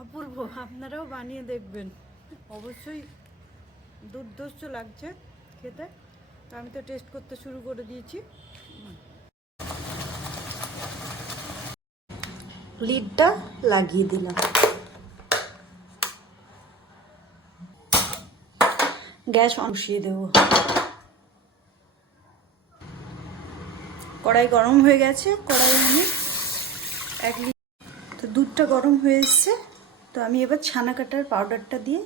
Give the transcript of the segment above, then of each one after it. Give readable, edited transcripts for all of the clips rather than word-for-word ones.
অপূর্ব, আপনারাও বানিয়ে দেখবেন, অবশ্যই দুর্ধর্ষ লাগছে খেতে। তো আমি তো টেস্ট করতে শুরু করে দিয়েছি। লিডটা লাগিয়ে দিলাম, গ্যাস বসিয়ে দেবো। কড়াই গরম হয়ে গেছে, কড়াই আমি 1 লিটার, তো দুধটা গরম হয়ে এসছে। তো আমি এবার ছানা কাটার পাউডারটা দিয়ে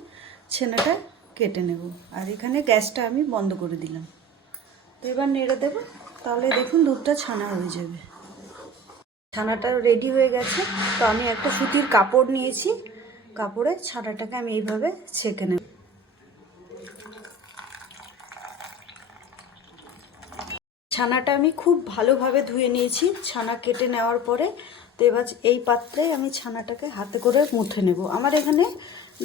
ছানাটা কেটে নেব। আর এখানে গ্যাসটা আমি বন্ধ করে দিলাম। তো এবার নেড়ে দেবো, তাহলে দেখুন দুধটা ছানা হয়ে যাবে। ছানাটা রেডি হয়ে গেছে। তো আমি একটা সুতির কাপড় নিয়েছি, কাপড়ে ছানাটাকে আমি এইভাবে ছেঁকে নেব। ছানাটা আমি খুব ভালোভাবে ধুয়ে নিয়েছি ছানা কেটে নেওয়ার পরে। তো এবার এই পাত্রে আমি ছানাটাকে হাতে করে মুথে নেব। আমার এখানে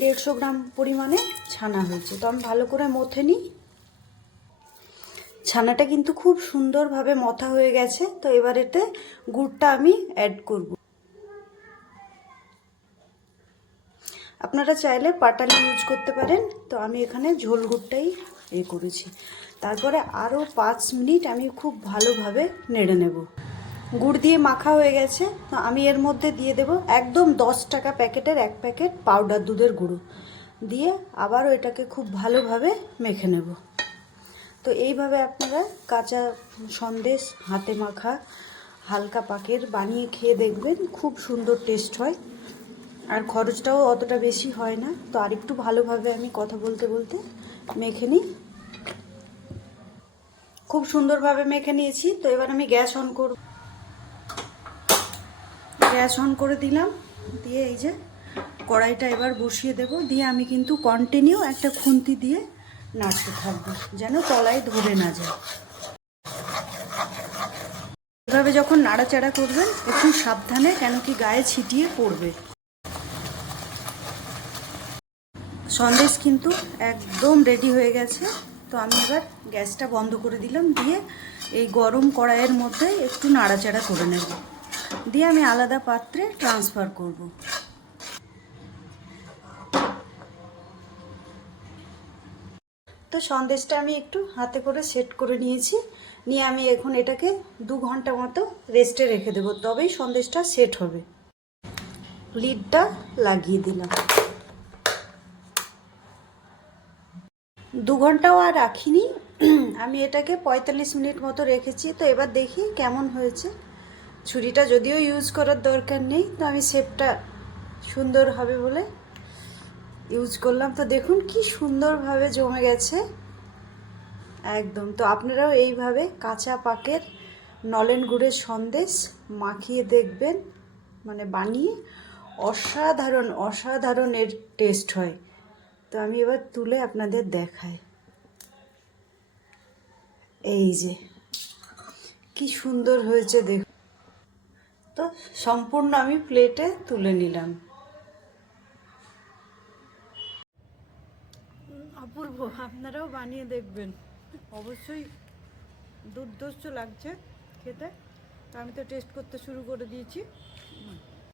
150 গ্রাম পরিমাণে ছানা হয়েছে, তো আমি ভালো করে মুথে নিই। ছানাটা কিন্তু খুব সুন্দরভাবে মথা হয়ে গেছে। তো এবার এতে গুড়টা আমি অ্যাড করব। আপনারা চাইলে পাটালি ইউজ করতে পারেন, তো আমি এখানে ঝোল গুড়টাই করেছি। তারপরে আরও 5 মিনিট আমি খুব ভালোভাবে নেড়ে নেব। গুড় দিয়ে মাখা হয়ে গেছে। তো আমি এর মধ্যে দিয়ে দেব একদম 10 টাকা প্যাকেটের 1 প্যাকেট পাউডার দুধের গুঁড়ো দিয়ে আবারও এটাকে খুব ভালোভাবে মেখে নেব। তো এইভাবে আপনারা কাঁচা সন্দেশ হাতে মাখা হালকা পাকের বানিয়ে খেয়ে দেখবেন, খুব সুন্দর টেস্ট হয়। আর খরচটাও অতটা বেশি হয় না। তো আরেকটু ভালোভাবে আমি কথা বলতে বলতে মেখে নিই। খুব সুন্দরভাবে মেখে নিয়েছি। তো এবার আমি গ্যাস অন করব। গ্যাস অন করে দিলাম, দিয়ে এই যে কড়াইটা এবার বসিয়ে দেব। দিয়ে আমি কিন্তু কন্টিনিউ একটা খুন্তি দিয়ে নাড়তে থাকবো, যেন তলায় ধরে না যায়। এভাবে যখন নাড়াচাড়া করবেন একটু সাবধানে, কেন কি গায়ে ছিটিয়ে পড়বে। সন্দেশ কিন্তু একদম রেডি হয়ে গেছে। তো আমি এবার গ্যাসটা বন্ধ করে দিলাম, দিয়ে এই গরম কড়াইয়ের মধ্যে একটু নাড়াচাড়া করে নেব, দিয়ে আমি আলাদা পাত্রে ট্রান্সফার করব। তো সন্দেশটা আমি একটু হাতে করে সেট করে নিয়েছি, নিয়ে আমি এখন এটাকে 2 ঘন্টা মতো রেস্টে রেখে দেবো, তবেই সন্দেশটা সেট হবে। লিডটা লাগিয়ে দিলাম। 2 ঘন্টাও আর রাখিনি, আমি এটাকে 45 মিনিট মতো রেখেছি। তো এবার দেখি কেমন হয়েছে। ছুরিটা যদিও ইউজ করার দরকার নেই, তো আমি শেপটা সুন্দর হবে বলে ইউজ করলাম। তো দেখুন কি সুন্দরভাবে জমে গেছে একদম। তো আপনারাও এইভাবে কাঁচা পাকের নলেন গুড়ের সন্দেশ মাখিয়ে দেখবেন, মানে বানিয়ে অসাধারণ অসাধারণের টেস্ট হয়। তো আমি এবার তুলে আপনাদের দেখাই। এই যে কি সুন্দর হয়েছে দেখুন। তো সম্পূর্ণ আমি প্লেটে তুলে নিলাম। অপূর্ব, আপনারাও বানিয়ে দেখবেন, অবশ্যই দুর্ধর্ষ লাগছে খেতে। তো আমি তো টেস্ট করতে শুরু করে দিয়েছি।